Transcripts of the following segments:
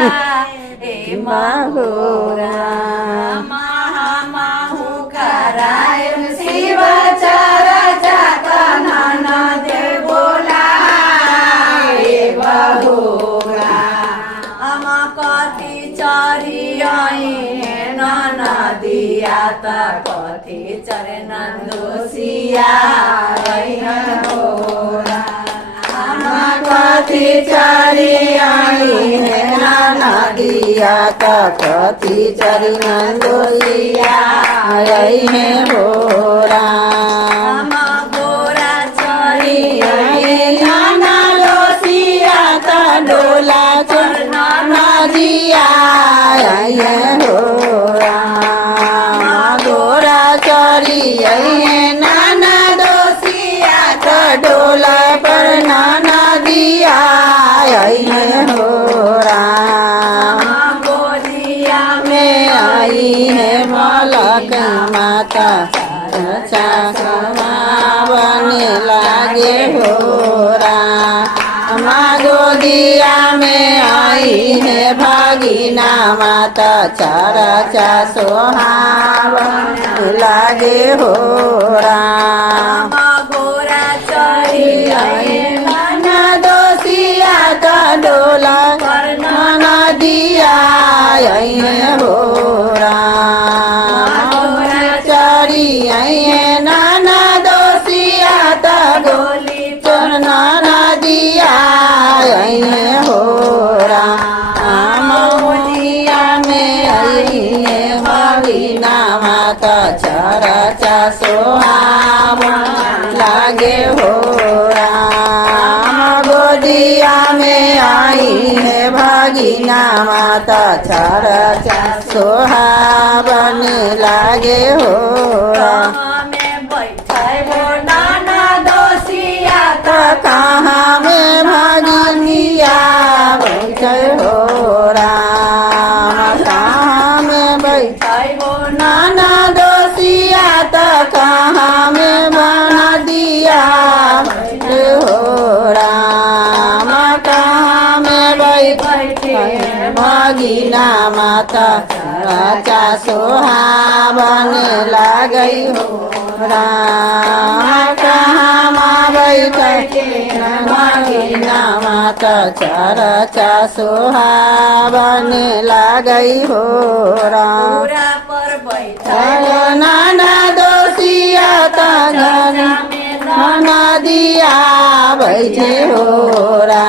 ए महोरा महामाहु कराय शिव चर्चा कनन दे बोला ए महोरा हम कथी चरियाई नदिया त कथी चरण दोषिया होरा हम कथी चरियाई नदिया त कथी चरण दोषिया होरा हम गोरा चरियाई नाना दोषिया त डोला चरण नदिया होरा गोरा चरिया नाना दोषिया त डोला पर नाना दिया होरा गोरिया में आई है मलक माता बने लागे होरा गोदिया में आई है भागिना माता चरचा सोहावन लागे होरा गोरा चरिया नाना दोषिया त डोला नाना दिया होरा गोरा चरिया नाना दोषिया त गोली चोर नाना दिया होरा मोदिया में आई है भागिना माता चरचा सोहावन लागे होरा गोदिया में आई है भागिना माता चरचा सोहावन लागे होरा कहाँ में भागिनिया बैठे होरा कहाँ में बैठे नाना दोषिया त कहाँ में बना दिया बैठे होरा कहाँ में बैठे भागिना माता चरचा सोहावन लागई होरा कहाँ बैठे भागिना माता चरचा सोहावन लागई होरा पर बैठे नाना दोषिया त नाना दिया बैठे होरा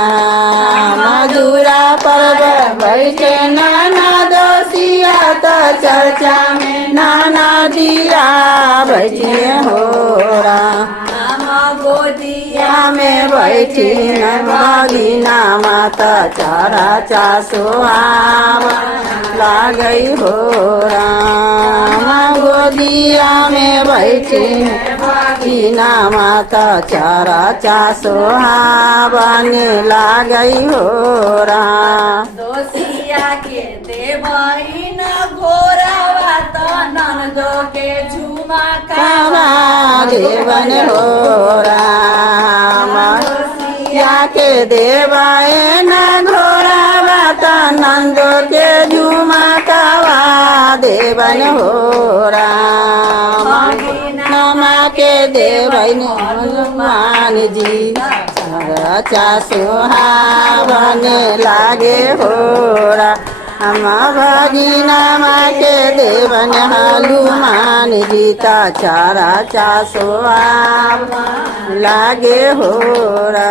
मधुरा पर बैठे नाना दोषिया त चर्चा में नाना दिया बैठे होरा गोदिया में बैठी भागिना माता चरचा सोहावन लागई होरा गोदिया में बैठी भागिना माता चरचा सोहावन लागई होरा दोषिया के देवई न घोरावा त नंदो के झुमा कावा देवन होरा दोषिया के देवाए न घोरावा त नंदो के झुमा कावा देवन होरा नमा के देवन हनुमान जी चरचा सोहावन लागे होरा हम भगिना के देवन हनुमान गीता चरचा सोहावन लागे होरा।